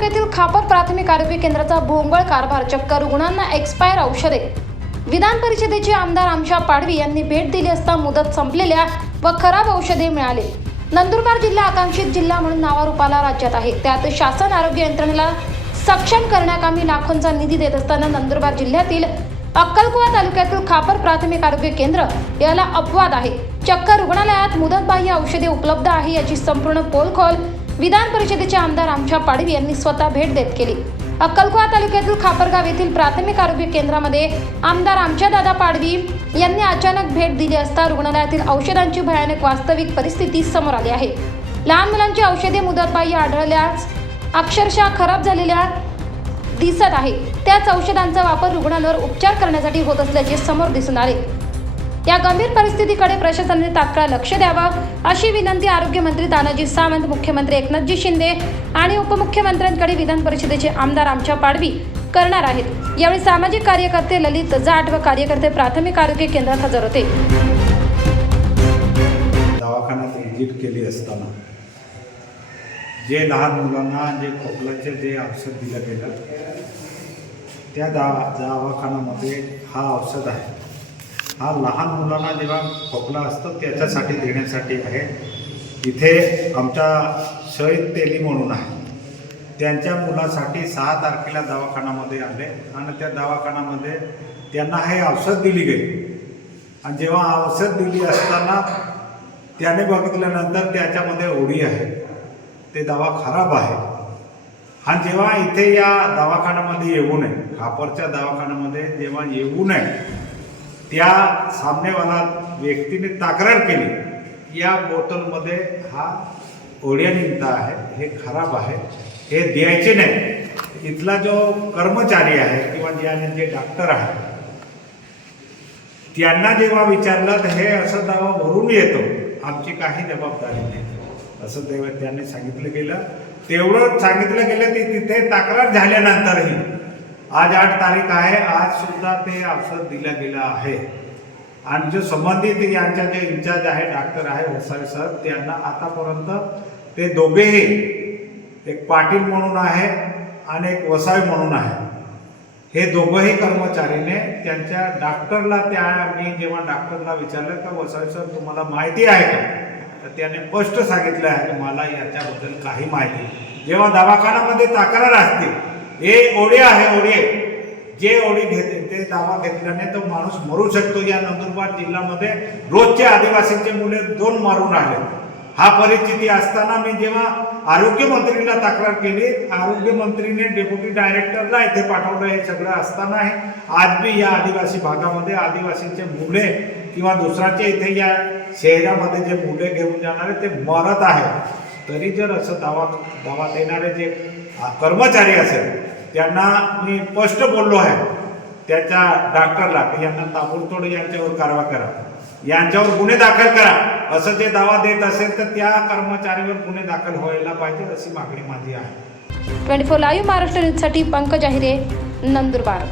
तालुक्यातील खापर प्राथमिक आरोग्य केंद्राचा भोंगळ कारभार चक्क रुग्णांना एक्सपायर औषधे. विधान परिषदेचे आमदार आमशा पाडवी यांनी भेट दिली असता मुदत संपलेल्या व खराब औषधे मिळाले. नंदुरबार जिल्हा आकांक्षित जिल्हा म्हणून नावारूपाला राज्यात आहे. त्यात शासन आरोग्य यंत्रणेला सक्षम करण्याकामी लाखोंचा निधी देत असताना नंदुरबार जिल्ह्यातील अक्कलकुवा तालुक्यातील खापर प्राथमिक आरोग्य केंद्र याला अपवाद आहे. चक्क रुग्णालयात मुदतबाह्य औषधे उपलब्ध आहे याची संपूर्ण पोलखोल विधान परिषदेचे आमदार आमच्या पाडवी यांनी स्वतः भेट देत केली. अक्कलकुवा तालुक्यातील खापरगाव येथील प्राथमिक आरोग्य केंद्रामध्ये आमदार आमच्या दादा पाडवी यांनी अचानक भेट दिली असता रुग्णालयातील औषधांची भयानक वास्तविक परिस्थिती समोर आली आहे. लहान मुलांची औषधे मुदतबाह्य आढळल्यास अक्षरशः खराब झालेल्या दिसत आहे. त्याच औषधांचा वापर रुग्णांवर उपचार करण्यासाठी होत असल्याचे समोर दिसून आले. या गंभीर परिस्थितीकडे प्रशासनाने तात्काळ लक्ष द्यावं. अशी विनंती आरोग्यमंत्री तानाजी सावंत मुख्यमंत्री एकनाथजी शिंदे आणि उपमुख्यमंत्र्यांकडे विधान परिषदेचे आमदार आमच्या पाडवी करणार आहेत. यावेळी सामाजिक कार्यकर्ते ललित जाट व कार्यकर्ते प्राथमिक आरोग्य केंद्रात हजर होते. दवाखान्यात व्हिजिट केली असताना जे लहान मुलांना जे खोकल्याचे जे औषध दिलं गेलं त्या दा दवाखान्यामध्ये हा औषध आहे. हा लहान मुलांना जेव्हा खोकला असतो त्याच्यासाठी देण्यासाठी आहे. इथे आमच्या शहीद तेली म्हणून आहे. त्यांच्या मुलासाठी सहा तारखेला दवाखान्यामध्ये आले आणि त्या दवाखान्यामध्ये त्यांना हे औषध दिली गेली. आणि जेव्हा औषध दिली असताना त्याने बघितल्यानंतर त्याच्यामध्ये ओढी आहे. ते दवा खराब आहे. आणि जेव्हा इथे या दवाखान्यामध्ये येऊ नये खापरच्या दवाखान्यामध्ये जेव्हा येऊ नये त्या सामनेवाला व्यक्तीने तक्रार केली. या बॉटलमध्ये हा ओढ्या निघता आहे हे खराब आहे हे द्यायचे नाही. इथला जो कर्मचारी आहे किंवा ज्याने जे डॉक्टर आहे त्यांना जेव्हा विचारलं तर हे असं दावा भरून येतो. आमची काही जबाबदारी नाही. असं तेव्हा त्यांनी सांगितलं गेलं. तेवढं सांगितलं गेलं की तिथे तक्रार झाल्यानंतरही आज आठ तारीख आहे. आज सुद्धा ते औषध दिलं गेलं आहे. आणि जो संबंधित यांच्या जे इन्चार्ज आहे डॉक्टर आहे वसावे सर त्यांना आतापर्यंत ते दोघेही एक पाटील म्हणून आहे आणि एक वसावे म्हणून आहे. हे दोघंही कर्मचारीने त्यांच्या डॉक्टरला त्या मी जेव्हा डॉक्टरला विचारलं का वसावे सर तुम्हाला माहिती आहे का? तर त्याने स्पष्ट सांगितलं आहे की मला याच्याबद्दल काही माहिती जेव्हा दवाखान्यामध्ये तक्रार असते हे ओढे आहे ओढे. जे ओढी घेते ते दावा घेतल्याने तो माणूस मरू शकतो. या नंदुरबार जिल्ह्यामध्ये रोजचे आदिवासींचे मुले दोन मारून राहिले. हा परिस्थिती असताना मी जेव्हा आरोग्यमंत्रीला तक्रार केली आरोग्यमंत्रीने डेप्युटी डायरेक्टरला इथे पाठवलं हे सगळं असताना हे आज बी या आदिवासी भागामध्ये आदिवासींचे मुले किंवा दुसऱ्याचे इथे या शहरामध्ये जे मुले घेऊन जाणारे ते मरत आहेत. तरी जर असं दावा दावा देणारे जे कर्मचारी असेल त्यांना मी स्पष्ट बोललो आहे. त्याच्या डॉक्टरला की यांना ताबडतोड यांच्यावर कारवाई करा. यांच्यावर गुन्हे दाखल करा. असं जे दावा देत असेल तर त्या कर्मचारीवर गुन्हे दाखल व्हायला पाहिजे अशी मागणी माझी आहे. ट्वेंटी फोर लाईव्ह महाराष्ट्र न्यूजसाठी पंकज अहिरे नंदुरबार.